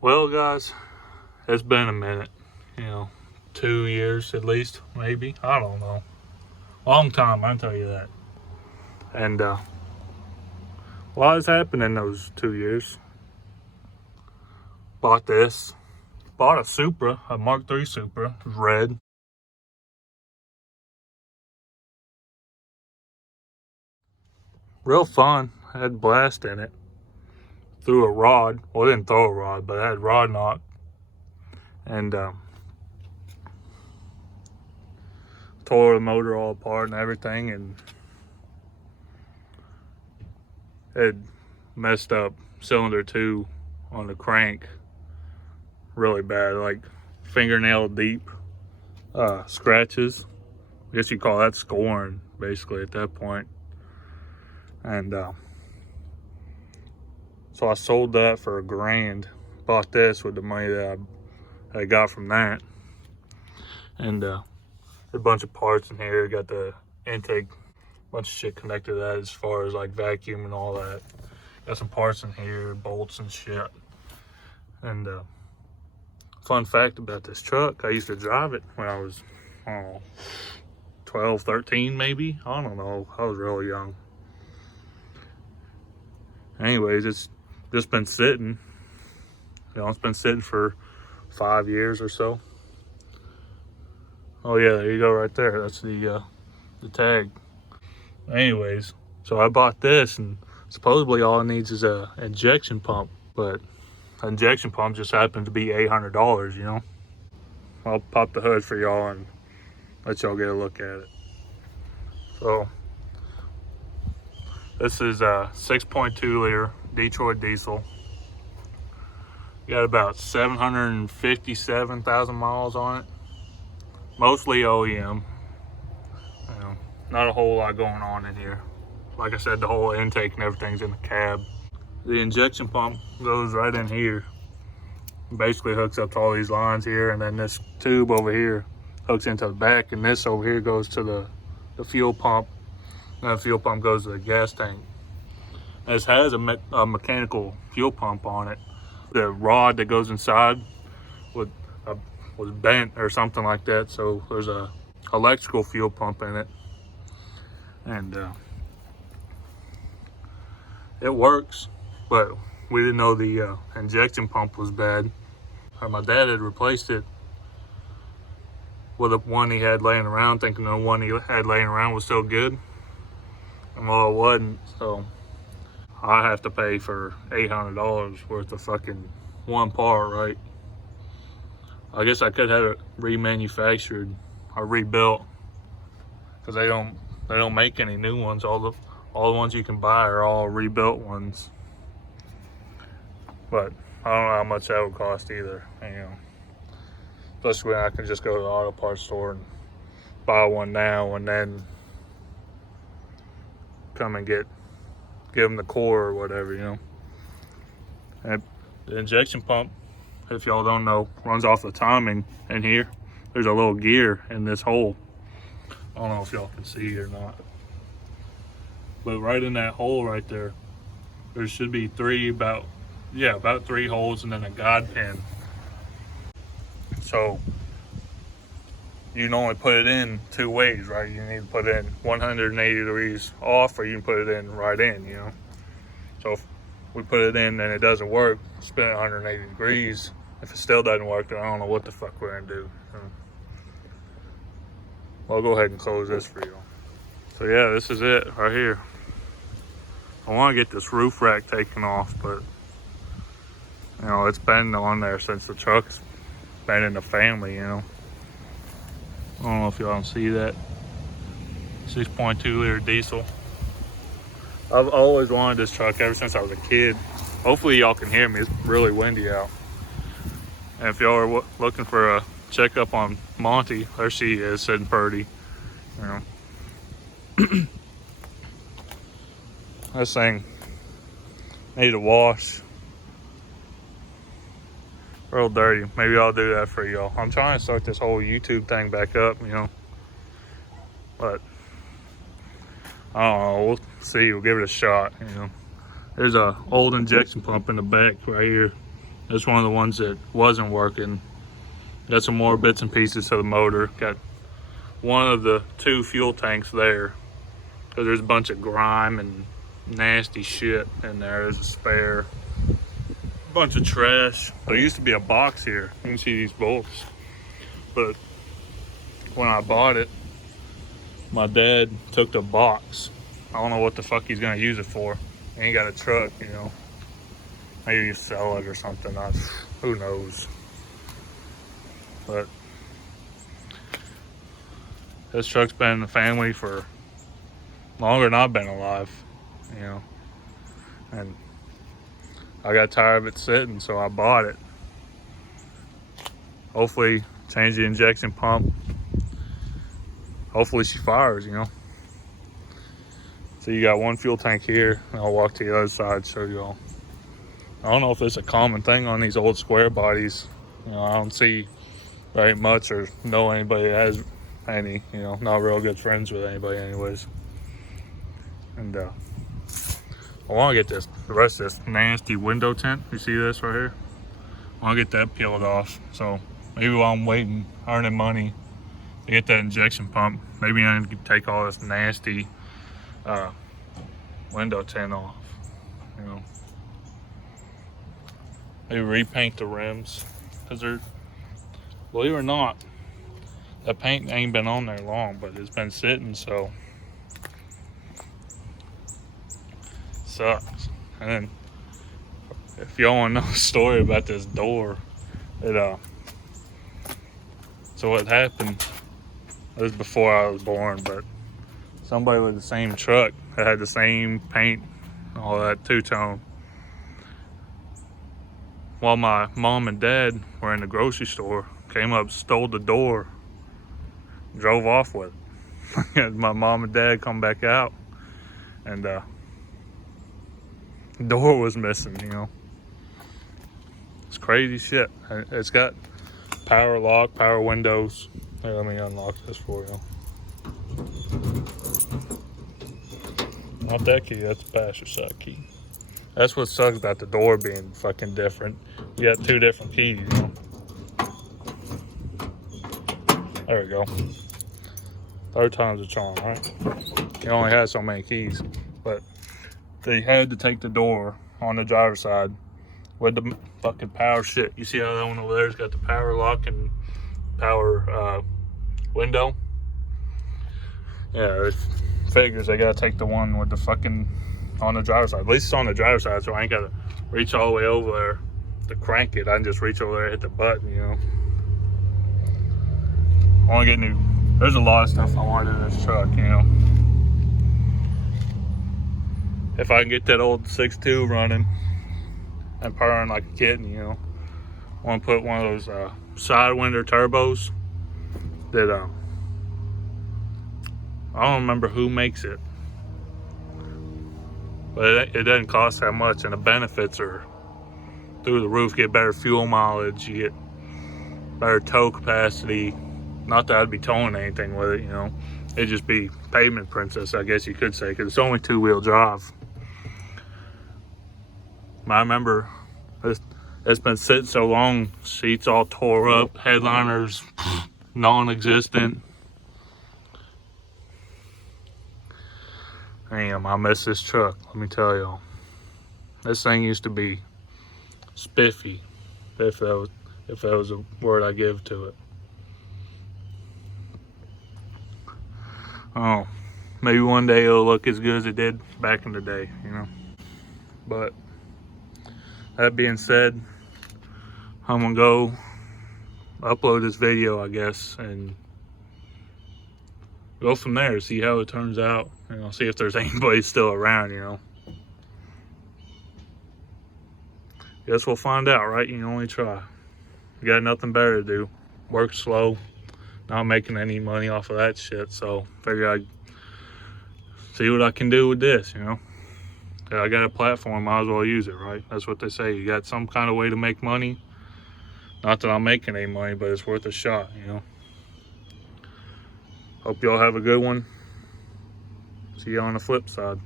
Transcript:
Well, guys, it's been a minute. 2 years at least, maybe. I don't know. Long time, I'll tell you that. And a lot has happened in those 2 years. Bought this. Bought a Supra, a Mark III Supra. It was red. Real fun. I had blast in it. Threw a rod. Well, I didn't throw a rod, but I had rod knock. And tore the motor all apart and everything, and it messed up cylinder 2 on the crank really bad, like fingernail deep scratches. I guess you call that scoring basically at that point. And so I sold that for $1,000. Bought this with the money that I got from that, and a bunch of parts in here. Got the intake, bunch of shit connected to that as far as like vacuum and all that. Got some parts in here, bolts and shit. And fun fact about this truck, I used to drive it when I was, I don't know, 12, 13 maybe. I don't know. I was really young. Anyways, it's just been sitting. It's been sitting for 5 years or so. Oh yeah, there you go right there. That's the tag. Anyways, so I bought this, and supposedly all it needs is a injection pump, but an injection pump just happened to be $800, I'll pop the hood for y'all and let y'all get a look at it. So this is a 6.2 liter Detroit diesel. Got about 757,000 miles on it. Mostly OEM. Not a whole lot going on in here. Like I said, the whole intake and everything's in the cab. The injection pump goes right in here. Basically hooks up to all these lines here, and then this tube over here hooks into the back, and this over here goes to the fuel pump. And the fuel pump goes to the gas tank. This has a mechanical fuel pump on it. The rod that goes inside was bent or something like that, so there's a electrical fuel pump in it, and it works, but we didn't know the injection pump was bad. My dad had replaced it with the one he had laying around, thinking the one he had laying around was still good, and well, it wasn't. So I have to pay for $800 worth of fucking one part, right? I guess I could have it remanufactured or rebuilt, because they don't make any new ones. All the ones you can buy are all rebuilt ones. But I don't know how much that would cost either. Especially when I can just go to the auto parts store and buy one now and then come and give them the core or whatever. And the injection pump, if y'all don't know, runs off the timing in here. There's a little gear in this hole. I don't know if y'all can see it or not, but right in that hole right there should be about 3 holes, and then a guide pin. So you can only put it in 2 ways, right? You need to put it in 180 degrees off, or you can put it in right in, So if we put it in and it doesn't work, spin it 180 degrees. If it still doesn't work, then I don't know what the fuck we're gonna do. Well, I'll go ahead and close this for y'all. So yeah, this is it right here. I want to get this roof rack taken off, but it's been on there since the truck's been in the family. I don't know if y'all can see that. 6.2 liter diesel. I've always wanted this truck ever since I was a kid. Hopefully y'all can hear me. It's really windy out. And if y'all are looking for a checkup on Monty, there she is, sitting pretty. This thing needs a wash. Real dirty. Maybe I'll do that for y'all. I'm trying to start this whole YouTube thing back up, but I don't know. We'll see. We'll give it a shot. There's a old injection pump in the back right here. It's one of the ones that wasn't working. Got some more bits and pieces to the motor. Got one of the 2 fuel tanks there, because there's a bunch of grime and nasty shit in there. There's a spare, bunch of trash. There used to be a box here. You can see these bolts, but when I bought it, my dad took the box. I don't know what the fuck he's gonna use it for. He ain't got a truck, you know. Maybe you sell it or something. Who knows? But this truck's been in the family for longer than I've been alive, you know. And I got tired of it sitting, so I bought it. Hopefully, change the injection pump. Hopefully she fires, you know. So you got one fuel tank here, and I'll walk to the other side, show you all. I don't know if it's a common thing on these old square bodies. You know, I don't see very much or know anybody that has any, you know, not real good friends with anybody anyways. And I want to get the rest of this nasty window tint. You see this right here? I want to get that peeled off. So maybe while I'm waiting, earning money to get that injection pump, maybe I can take all this nasty window tint off, you know. Maybe repaint the rims, because they're, believe it or not, that paint ain't been on there long, but it's been sitting, so sucks. And then if y'all want to know a story about this door, so what happened, it was before I was born, but somebody with the same truck that had the same paint, all that two-tone, while my mom and dad were in the grocery store, came up, stole the door, drove off with it. My mom and dad come back out, and the door was missing, you know. It's crazy shit. It's got power lock, power windows. Here, let me unlock this for you. Not that key, that's the passenger side key. That's what sucks about the door being fucking different. You got 2 different keys, you know. There we go. 3rd time's a charm, right? You only had so many keys. But they had to take the door on the driver's side with the fucking power shit. You see how that one over there's got the power lock and power window? Yeah, it figures they gotta take the one with the fucking on the driver's side. At least it's on the driver's side, so I ain't gotta reach all the way over there to crank it. I can just reach over there and hit the button, you know. I wanna get new, there's a lot of stuff I want in this truck, you know. If I can get that old 6.2 running and purring like a kitten, you know. I wanna put one of those side window turbos that I don't remember who makes it, but it doesn't cost that much, and the benefits are through the roof. Get better fuel mileage, you get better tow capacity. Not that I'd be towing anything with it, you know. It'd just be pavement princess, I guess you could say, because it's only 2-wheel drive. I remember it's been sitting so long, seats all tore up, headliners non-existent. Damn, I miss this truck, let me tell y'all. This thing used to be spiffy, if that was a word I give to it. Oh, maybe one day it'll look as good as it did back in the day, you know. But that being said, I'm gonna go upload this video, I guess, and go from there, see how it turns out. You know, see if there's anybody still around, you know. Guess we'll find out, right? You can only try. You got nothing better to do. Work slow. Not making any money off of that shit, so figure I'd see what I can do with this, you know. I got a platform, might as well use it, right? That's what they say. You got some kind of way to make money. Not that I'm making any money, but it's worth a shot, you know. Hope y'all have a good one. See you on the flip side.